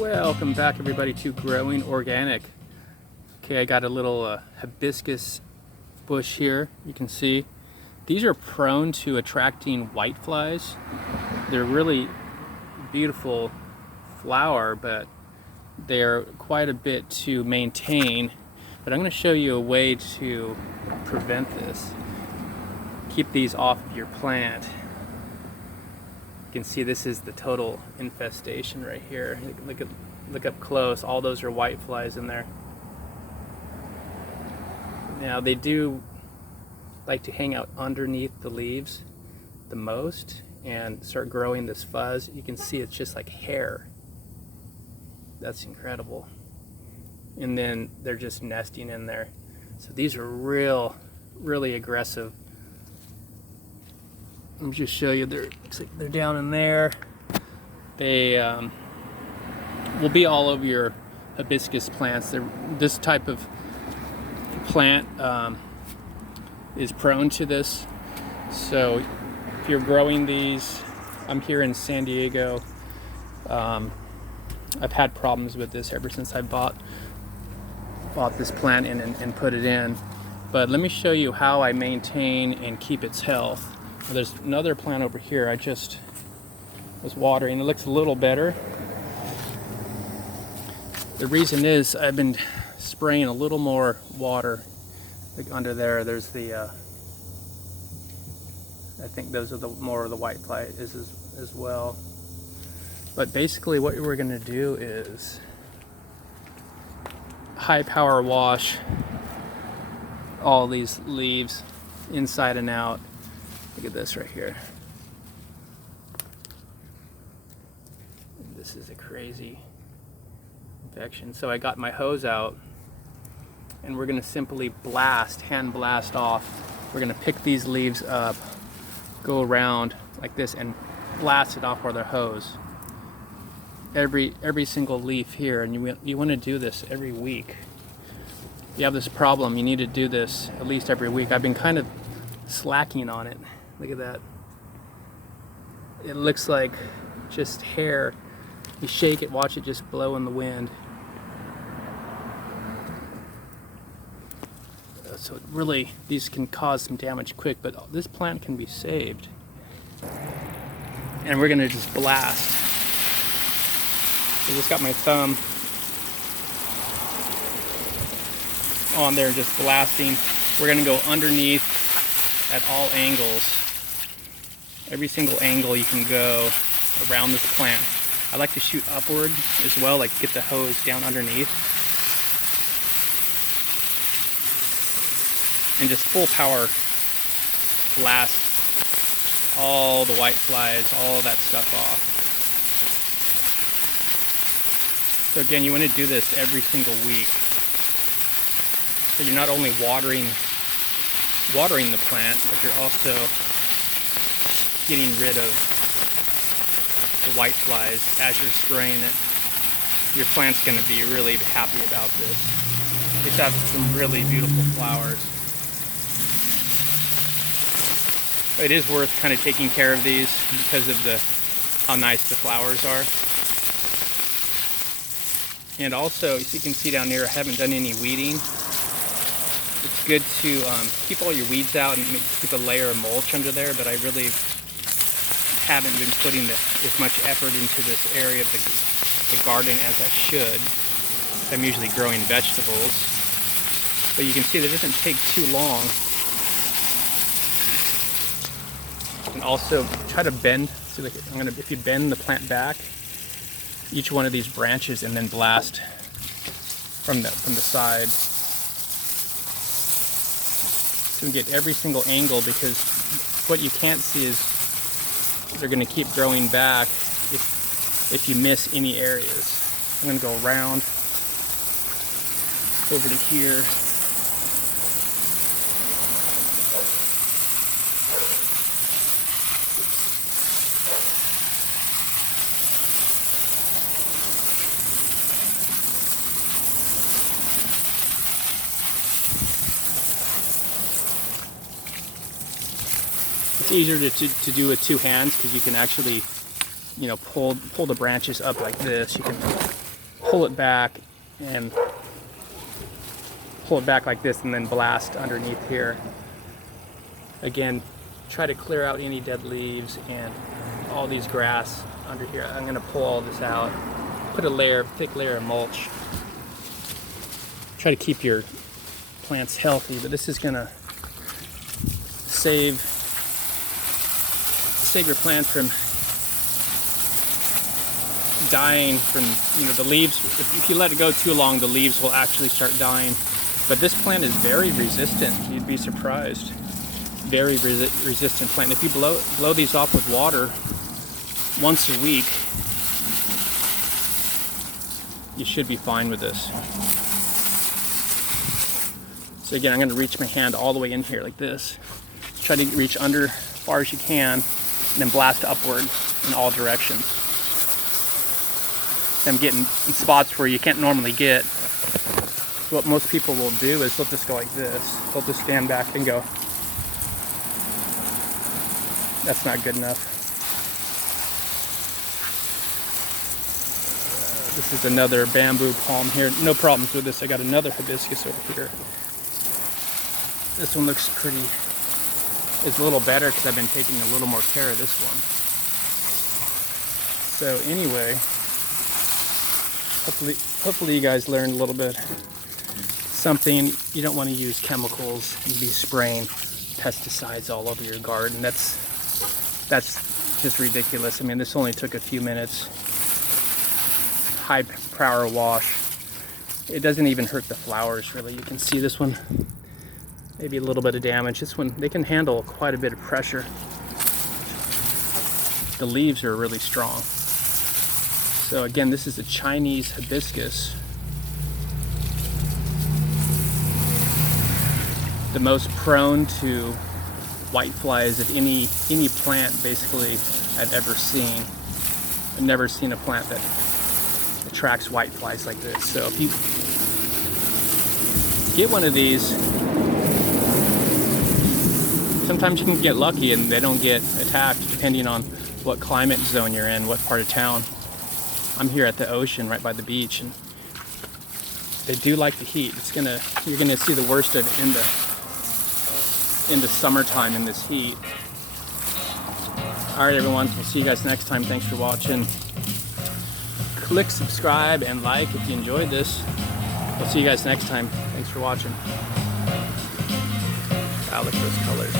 Welcome back everybody to Growing Organic. Okay, I got a little hibiscus bush here. You can see these are prone to attracting whiteflies. They're really beautiful flower, but they're quite a bit to maintain. But I'm going to show you a way to prevent this. Keep these off of your plant. You can see this is the total infestation right here. Look up close. All those are whiteflies in there. Now they do like to hang out underneath the leaves the most and start growing this fuzz. You can see it's just like hair. That's incredible. And then they're just nesting in there. So these are really aggressive. Let me just show you. They're down in there. They will be all over your hibiscus plants. This type of plant is prone to this. So if you're growing these, I'm here in San Diego. I've had problems with this ever since I bought this plant and put it in. But let me show you how I maintain and keep its health. Well, there's another plant over here I just was watering. It looks a little better. The reason is I've been spraying a little more water. Like under there, there's the I think those are more of the whitefly as well. But basically what we're going to do is high power wash all these leaves inside and out. Look at this right here. This is a crazy infection. So I got my hose out and we're going to simply hand blast off. We're going to pick these leaves up, go around like this and blast it off with our hose. Every single leaf here, and you want to do this every week. If you have this problem, you need to do this at least every week. I've been kind of slacking on it. Look at that. It looks like just hair. You shake it, watch it just blow in the wind. So it really, these can cause some damage quick, but this plant can be saved. And we're gonna just blast. I just got my thumb on there, just blasting. We're gonna go underneath at all angles. Every single angle you can go around this plant. I like to shoot upward as well, like get the hose down underneath. And just full power blast all the whiteflies, all that stuff off. So again, you want to do this every single week. So you're not only watering the plant, but you're also getting rid of the whiteflies as you're spraying it. Your plant's going to be really happy about this. It's got some really beautiful flowers. It is worth kind of taking care of these because of how nice the flowers are. And also, as you can see down here, I haven't done any weeding. It's good to keep all your weeds out and keep a layer of mulch under there, but I really haven't been putting as much effort into this area of the garden as I should. I'm usually growing vegetables. But you can see that it doesn't take too long. And also try to bend. So if you bend the plant back, each one of these branches, and then blast from the side. So you get every single angle, because what you can't see is they're going to keep growing back if you miss any areas. I'm going to go around over to here. It's easier to do with two hands because you can actually, pull the branches up like this. You can pull it back and pull it back like this and then blast underneath here. Again, try to clear out any dead leaves and all these grass under here. I'm going to pull all this out, put a thick layer of mulch. Try to keep your plants healthy, but this is going to save your plants from dying from, the leaves. If you let it go too long, the leaves will actually start dying. But this plant is very resistant. You'd be surprised. Very resistant plant. If you blow these off with water once a week, you should be fine with this. So again, I'm going to reach my hand all the way in here like this. Try to reach under as far as you can, and then blast upward in all directions. I'm getting in spots where you can't normally get. So what most people will do is they'll just go like this. They'll just stand back and go. That's not good enough. This is another bamboo palm here. No problems with this. I got another hibiscus over here. This one looks pretty. It's a little better because I've been taking a little more care of this one. So anyway, hopefully you guys learned a little bit something. You don't want to use chemicals and be spraying pesticides all over your garden. That's just ridiculous. I mean, this only took a few minutes. High power wash. It doesn't even hurt the flowers really. You can see this one. Maybe a little bit of damage. This one, they can handle quite a bit of pressure. The leaves are really strong. So again, this is a Chinese hibiscus. The most prone to whiteflies of any plant basically I've ever seen. I've never seen a plant that attracts whiteflies like this. So if you get one of these, sometimes you can get lucky and they don't get attacked depending on what climate zone you're in, what part of town. I'm here at the ocean right by the beach, and they do like the heat. You're gonna see the worst of it in the summertime in this heat. All right, everyone, we'll see you guys next time. Thanks for watching. Click subscribe and like if you enjoyed this. We'll see you guys next time. Thanks for watching. Wow, look at those colors.